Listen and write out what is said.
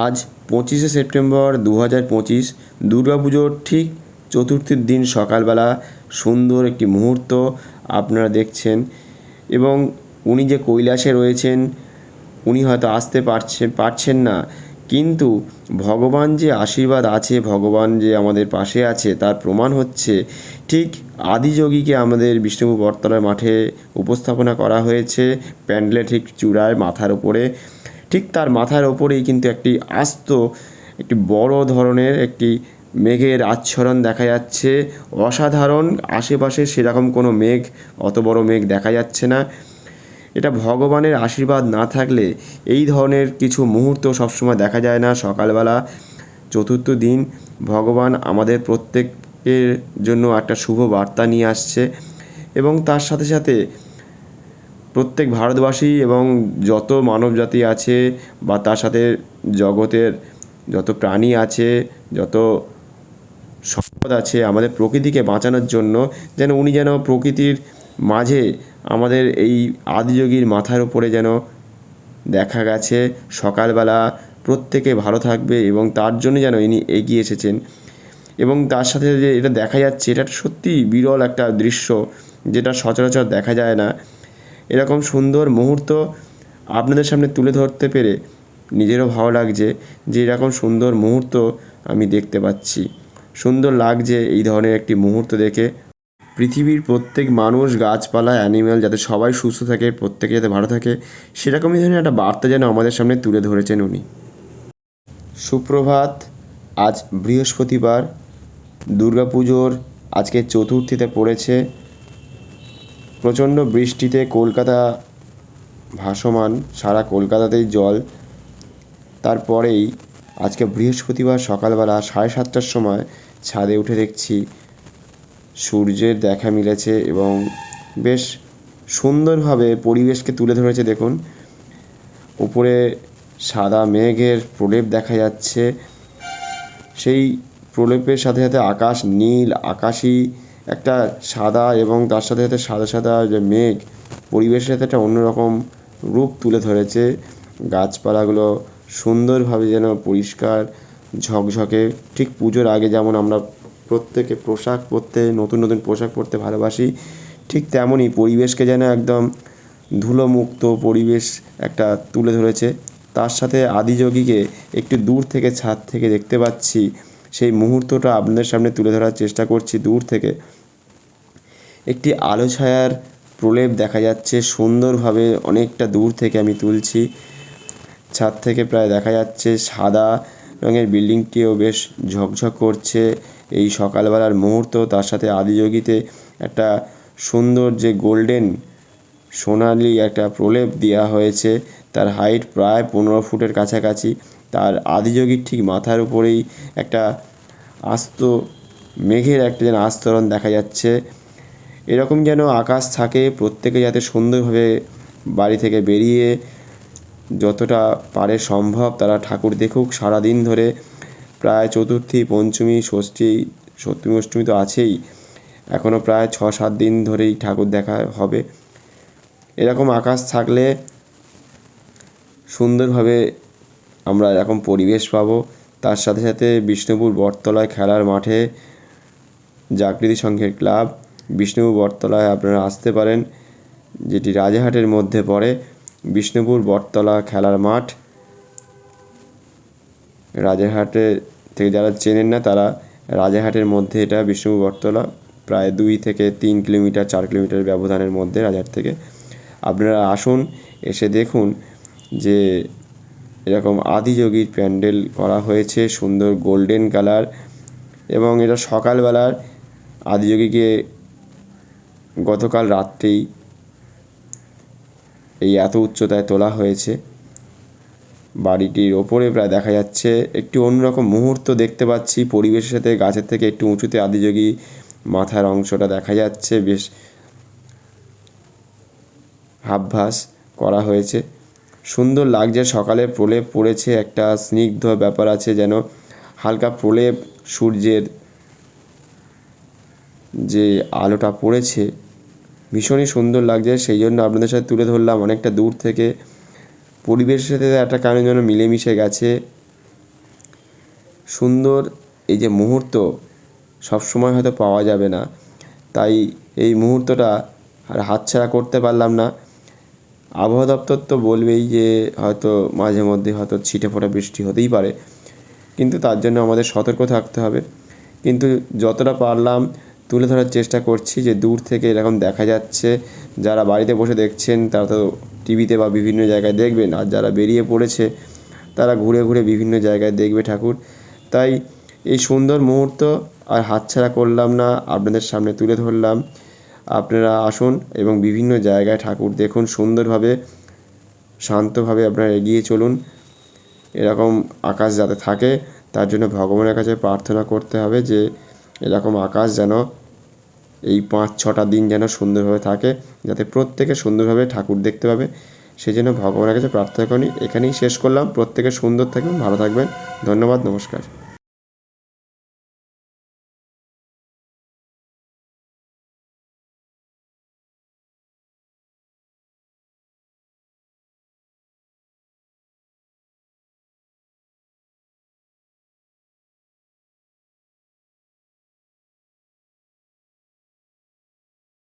আজ 25শে সেপ্টেম্বর 2025 দুর্গাপুজোর ঠিক চতুর্থীর দিন সকালবেলা সুন্দর একটি মুহূর্ত আপনারা দেখছেন। এবং উনি যে কৈলাসে রয়েছেন উনি হয়তো আসতে পারছেন না, কিন্তু ভগবান যে আশীর্বাদ আছে, ভগবান যে আমাদের পাশে আছে তার প্রমাণ হচ্ছে ঠিক আদিযোগীকে আমাদের বিষ্ণুপুর বটতলার মাঠে উপস্থাপনা করা হয়েছে প্যান্ডেলের ঠিক চূড়ায় মাথার ওপরে। ঠিক তার মাথার ওপরেই কিন্তু একটি বড় ধরনের একটি মেঘের আচ্ছরণ দেখা যাচ্ছে। অসাধারণ, আশেপাশে সেরকম কোনো মেঘ, অত বড় মেঘ দেখা যাচ্ছে না। এটা ভগবানের আশীর্বাদ না থাকলে এই ধরনের কিছু মুহূর্ত সবসময় দেখা যায় না। সকালবেলা চতুর্থ দিন ভগবান আমাদের প্রত্যেকের জন্য একটা শুভ বার্তা নিয়ে আসছে, এবং তার সাথে সাথে প্রত্যেক ভারতবাসী এবং যত মানবজাতি আছে বা তার সাথে জগতের যত প্রাণী আছে, যত সম্পদ আছে, আমাদের প্রকৃতিকে বাঁচানোর জন্য যেন উনি যেন প্রকৃতির মাঝে আমাদের এই আদিযোগীর মাথার উপরে যেন দেখা গেছে সকালবেলা প্রত্যেকে ভালো থাকবে, এবং তার জন্য যেন ইনি এগিয়ে এসেছেন। এবং তার সাথে যে এটা দেখা যাচ্ছে, এটা সত্যিই বিরল একটা দৃশ্য, যেটা সচরাচর দেখা যায় না। এরকম সুন্দর মুহূর্ত আপনাদের সামনে তুলে ধরতে পেরে নিজেরও ভালো লাগছে যে এরকম সুন্দর মুহূর্ত আমি দেখতে পাচ্ছি। সুন্দর লাগছে এই ধরনের একটি মুহূর্ত দেখে। পৃথিবীর প্রত্যেক মানুষ, গাছপালা, অ্যানিম্যাল যাতে সবাই সুস্থ থাকে, প্রত্যেকে যাতে ভালো থাকে, সেরকমই ধরনের একটা বার্তা যেন আমাদের সামনে তুলে ধরেছেন উনি। সুপ্রভাত। আজ বৃহস্পতিবার, দুর্গাপুজোর আজকে চতুর্থীতে পড়েছে। প্রচণ্ড বৃষ্টিতে কলকাতা ভাসমান, সারা কলকাতাতেই জল। তারপরেই আজকে বৃহস্পতিবার সকালবেলা 7:30টার সময় ছাদে উঠে দেখছি সূর্যের দেখা মিলেছে, এবং বেশ সুন্দরভাবে পরিবেশকে তুলে ধরেছে। দেখুন, উপরে সাদা মেঘের প্রলেপ দেখা যাচ্ছে, সেই প্রলেপের সাথে সাথে আকাশ নীল, আকাশি একটা সাদা, এবং তার সাথে সাথে সাদা সাদা যে মেঘ, পরিবেশের সাথে একটা অন্যরকম রূপ তুলে ধরেছে। গাছপালাগুলো সুন্দরভাবে যেন পরিষ্কার ঝকঝকে। ঠিক পুজোর আগে যেমন আমরা প্রত্যেকে পোশাক পরতে, নতুন নতুন পোশাক পরতে ভালোবাসি, ঠিক তেমনই পরিবেশকে যেন একদম ধুলোমুক্ত পরিবেশ একটা তুলে ধরেছে। তার সাথে আদিযোগীকে একটু দূর থেকে ছাদ থেকে দেখতে পাচ্ছি, সেই মুহূর্তটা আপনাদের সামনে তুলে ধরার চেষ্টা করছি। দূর থেকে একটি আলো ছায়ার প্রলেপ দেখা যাচ্ছে সুন্দরভাবে, অনেকটা দূর থেকে আমি তুলছি। ছাদ থেকে প্রায় দেখা যাচ্ছে সাদা রঙের বিল্ডিংটিও বেশ ঝকঝক করছে। এই সকালবেলার মুহূর্ত, তার সাথে আদিযোগীতে একটা সুন্দর যে গোল্ডেন সোনালি একটা প্রলেপ দেওয়া হয়েছে। তার হাইট প্রায় 15 ফুটের কাছাকাছি। তার আদিযোগীর ঠিক মাথার উপরেই একটা আস্ত মেঘের একটা যেন আস্তরণ দেখা যাচ্ছে। এরকম যেন আকাশ থাকে, প্রত্যেকে যাতে সুন্দরভাবে বাড়ি থেকে বেরিয়ে যতটা পারে সম্ভব তারা ঠাকুর দেখুক সারাদিন ধরে। প্রায় চতুর্থী, পঞ্চমী, ষষ্ঠী, সপ্তমী, অষ্টমী তো আছেই, এখনও প্রায় 6-7 দিন ধরেই ঠাকুর দেখা হবে। এরকম আকাশ থাকলে সুন্দরভাবে আমরা এরকম পরিবেশ পাবো। তার সাথে সাথে বিষ্ণুপুর বটতলায় খেলার মাঠে জাগৃতি সংঘের ক্লাব, বিষ্ণুপুর বটতলায় আপনারা আসতে পারেন, যেটি রাজারহাটের মধ্যে পড়ে। বিষ্ণুপুর বটতলা খেলার মাঠ, রাজারহাটে থেকে যারা চেনেন না তারা, রাজারহাটের মধ্যে এটা বিষ্ণুপুর বটতলা, প্রায় 2 থেকে 3 কিলোমিটার 4 কিলোমিটার ব্যবধানের মধ্যে রাজারহাট থেকে। আপনারা আসুন, এসে দেখুন যে এরকম আদিযোগীর প্যান্ডেল করা হয়েছে, সুন্দর গোল্ডেন কালার। এবং এটা সকালবেলার আদিযোগীকে গতকাল রাত্রেই এই এত উচ্চতায় তোলা হয়েছে। বাড়িটির ওপরে প্রায় দেখা যাচ্ছে একটি অন্যরকম মুহূর্ত দেখতে পাচ্ছি। পরিবেশের সাথে গাছের থেকে একটু উঁচুতে আদিযোগী মাথার অংশটা দেখা যাচ্ছে, বেশ হাবভাস করা হয়েছে, সুন্দর লাগছে। সকালে প্রলেপ পড়েছে, একটা স্নিগ্ধ ব্যাপার আছে, যেন হালকা প্রলেপ, সূর্যের যে আলোটা পড়েছে ভীষণই সুন্দর লাগছে। সেই জন্য আপনাদের সাথে তুলে ধরলাম অনেকটা দূর থেকে। পরিবেশের সাথে একটা কেন যেন মিলেমিশে গেছে, সুন্দর এই যে মুহূর্ত সবসময় হয়তো পাওয়া যাবে না, তাই এই মুহূর্তটা আর হাতছাড়া করতে পারলাম না। আবহাওয়া দপ্তর তো বলবেই যে হয়তো মাঝে মধ্যে হয়তো ছিটে ফোঁটা বৃষ্টি হতেই পারে, কিন্তু তার জন্য আমাদের সতর্ক থাকতে হবে। কিন্তু যতটা পারলাম তুলে ধরার চেষ্টা করছি যে দূর থেকে এরকম দেখা যাচ্ছে। যারা বাড়িতে বসে দেখছেন তারা তো টিভিতে বা বিভিন্ন জায়গায় দেখবেন, আর যারা বেরিয়ে পড়েছে তারা ঘুরে ঘুরে বিভিন্ন জায়গায় দেখবে ঠাকুর। তাই এই সুন্দর মুহূর্ত আর হাতছাড়া করলাম না, আপনাদের সামনে তুলে ধরলাম। আপনারা আসুন এবং বিভিন্ন জায়গায় ঠাকুর দেখুন সুন্দরভাবে, শান্তভাবে আপনারা এগিয়ে চলুন। এরকম আকাশ যাতে থাকে তার জন্য ভগবানের কাছে প্রার্থনা করতে হবে যে এরকম আকাশ যেন এই 5-6টা দিন যেন সুন্দরভাবে থাকে, যাতে প্রত্যেকে সুন্দরভাবে ঠাকুর দেখতে পাবে। সেই জন্য ভগবানের কাছে প্রার্থনা করি। এখানেই শেষ করলাম। প্রত্যেকে সুন্দর থাকবেন, ভালো থাকবেন। ধন্যবাদ, নমস্কার।